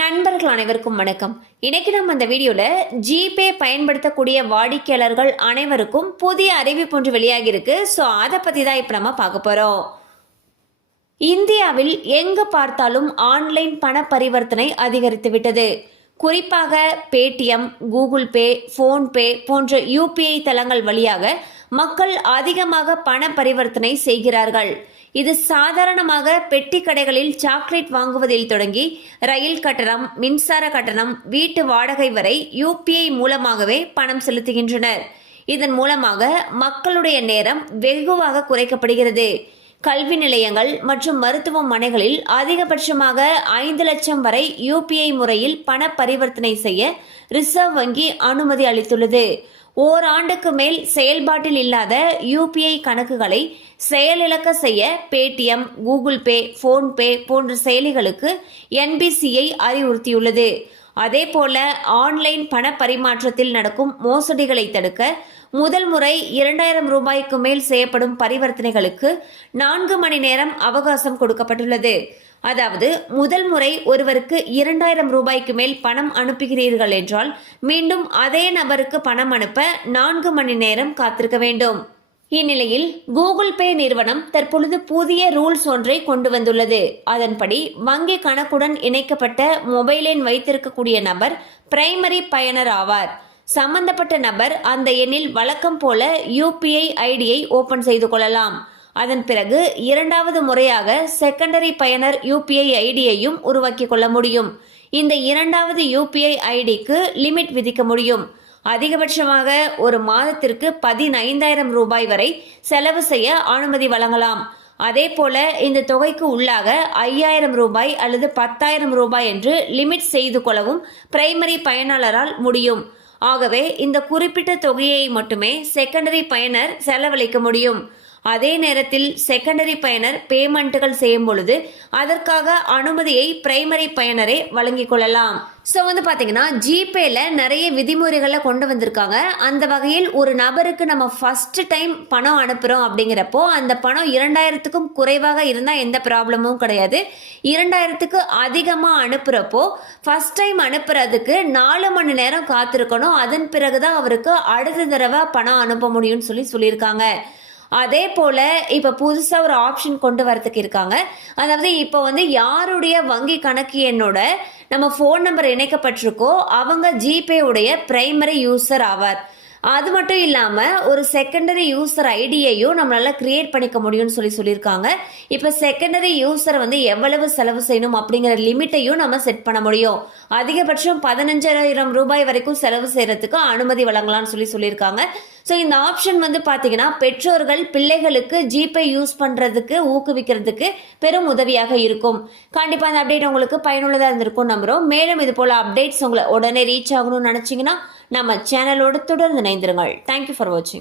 நண்பர்கள் அனைவருக்கும் வணக்கம். இன்னைக்கு நம்ம அந்த வீடியோவில் ஜிபே பயன்படுத்தக்கூடிய வாடிக்கையாளர்கள் அனைவருக்கும் புதிய அறிவிப்பு ஒன்று வெளியாகியிருக்கு ஸோ அதை பற்றி தான் இப்போ நம்ம பார்க்க போகிறோம் இந்தியாவில் எங்கு பார்த்தாலும் ஆன்லைன் பண பரிவர்த்தனை அதிகரித்து விட்டது. குறிப்பாக பேடிஎம் கூகுள் பே ஃபோன்பே போன்ற யூபிஐ தளங்கள் வழியாக மக்கள் அதிகமாக பண பரிவர்த்தனை செய்கிறார்கள். இது சாதாரணமாக பெட்டி கடைகளில் சாக்லேட் வாங்குவதில் தொடங்கி ரயில் கட்டணம் மின்சார கட்டணம் வீட்டு வாடகை வரை யூபிஐ மூலமாகவே பணம் செலுத்துகின்றனர். இதன் மூலமாக மக்களுடைய நேரம் வெகுவாக குறைக்கப்படுகிறது. கல்வி நிலையங்கள் மற்றும் மருத்துவமனைகளில் அதிகபட்சமாக ஐந்து லட்சம் வரை யூபிஐ முறையில் பண பரிவர்த்தனை செய்ய ரிசர்வ் வங்கி அனுமதி அளித்துள்ளது. ஓராண்டுக்கு மேல் செயல்பாட்டில் இல்லாத யூபிஐ கணக்குகளை செயலிழக்க செய்ய பேடிஎம் கூகுள் பே ஃபோன்பே போன்ற செயலிகளுக்கு என்பிசிஐ அறிவுறுத்தியுள்ளது. அதேபோல ஆன்லைன் பண பரிமாற்றத்தில் நடக்கும் மோசடிகளை தடுக்க முதல் முறை இரண்டாயிரம் ரூபாய்க்கு மேல் செய்யப்படும் பரிவர்த்தனைகளுக்கு நான்கு மணி நேரம் அவகாசம் கொடுக்கப்பட்டுள்ளது. அதாவது முதல் முறை ஒருவருக்கு இரண்டாயிரம் ரூபாய்க்கு மேல் பணம் அனுப்புகிறீர்கள் என்றால் மீண்டும் அதே நபருக்கு பணம் அனுப்ப நான்கு மணி நேரம் காத்திருக்க வேண்டும். இந்நிலையில் கூகுள் பே நிறுவனம் தற்பொழுது புதிய ரூல்ஸ் ஒன்றை கொண்டு வந்துள்ளது. அதன்படி வங்கி கணக்குடன் இணைக்கப்பட்ட மொபைல் எண் வைத்திருக்கக்கூடிய நபர் பிரைமரி பயனர் ஆவார். சம்பந்தப்பட்ட நபர் அந்த எண்ணில் வழக்கம் போல யூபிஐ ஐடியை ஓபன் செய்து கொள்ளலாம். அதன் பிறகு இரண்டாவது முறையாக செகண்டரி பயனர் யூபிஐ ஐடியையும் உருவாக்கிக் கொள்ள முடியும். இந்த இரண்டாவது யூபிஐ ஐடிக்கு லிமிட் விதிக்க முடியும். அதிகபட்சமாக ஒரு மாதத்திற்கு பதினைந்தாயிரம் ரூபாய் வரை செலவு செய்ய அனுமதி வழங்கலாம். அதே போல இந்த தொகைக்கு உள்ளாக ஐயாயிரம் ரூபாய் அல்லது பத்தாயிரம் ரூபாய் என்று லிமிட் செய்து கொள்ளவும் பிரைமரி பயனாளரால் முடியும். ஆகவே இந்த குறிப்பிட்ட தொகையை மட்டுமே செகண்டரி பயனர் செலவழிக்க முடியும். அதே நேரத்தில் செகண்டரி பயனர் பேமெண்ட்டுகள் செய்யும் பொழுது அதற்காக அனுமதியை பிரைமரி பயனரே வழங்கிக் கொள்ளலாம். ஸோ வந்து பார்த்தீங்கன்னா ஜிபேல நிறைய விதிமுறைகளை கொண்டு வந்திருக்காங்க. அந்த வகையில் ஒரு நபருக்கு நம்ம ஃபர்ஸ்ட் டைம் பணம் அனுப்புகிறோம் அப்படிங்கிறப்போ அந்த பணம் இரண்டாயிரத்துக்கும் குறைவாக இருந்தால் எந்த ப்ராப்ளமும் கிடையாது. இரண்டாயிரத்துக்கு அதிகமாக அனுப்புகிறப்போ ஃபர்ஸ்ட் டைம் அனுப்புறதுக்கு நாலு மணி நேரம் காத்திருக்கணும். அதன் பிறகு தான் அவருக்கு அடுத்த தடவை பணம் அனுப்ப முடியும்னு சொல்லி சொல்லியிருக்காங்க. அதே போல் இப்போ புதுசாக ஒரு ஆப்ஷன் கொண்டு வரதுக்கு இருக்காங்க. அதாவது இப்போ வந்து யாருடைய வங்கி கணக்கு எண்ணோட நம்ம ஃபோன் நம்பர் இணைக்கப்பட்டிருக்கோ அவங்க ஜிபே உடைய பிரைமரி யூசர் ஆவார். அது மட்டும் இல்லாமல் ஒரு செகண்டரி யூசர் ஐடியையும் நம்மளால கிரியேட் பண்ணிக்க முடியும்னு சொல்லி சொல்லியிருக்காங்க. இப்போ செகண்டரி யூசர் வந்து எவ்வளவு செலவு செய்யணும் அப்படிங்கிற லிமிட்டையும் நம்ம செட் பண்ண முடியும். அதிகபட்சம் பதினஞ்சாயிரம் ரூபாய் வரைக்கும் செலவு செய்யறதுக்கு அனுமதி வழங்கலாம்னு சொல்லி சொல்லியிருக்காங்க. ஸோ இந்த ஆப்ஷன் வந்து பார்த்தீங்கன்னா பெற்றோர்கள் பிள்ளைகளுக்கு ஜிபே யூஸ் பண்ணுறதுக்கு ஊக்குவிக்கிறதுக்கு பெரும் உதவியாக இருக்கும். கண்டிப்பாக அந்த அப்டேட் உங்களுக்கு பயனுள்ளதாக இருந்திருக்கும் நம்புகிறோம் மேலும் இது போல் அப்டேட்ஸ் உங்களை உடனே ரீச் ஆகணும்னு நினச்சிங்கன்னா நம்ம சேனலோடு தொடர்ந்து இணைந்திருங்கள். தேங்க்யூ ஃபார் வாட்சிங்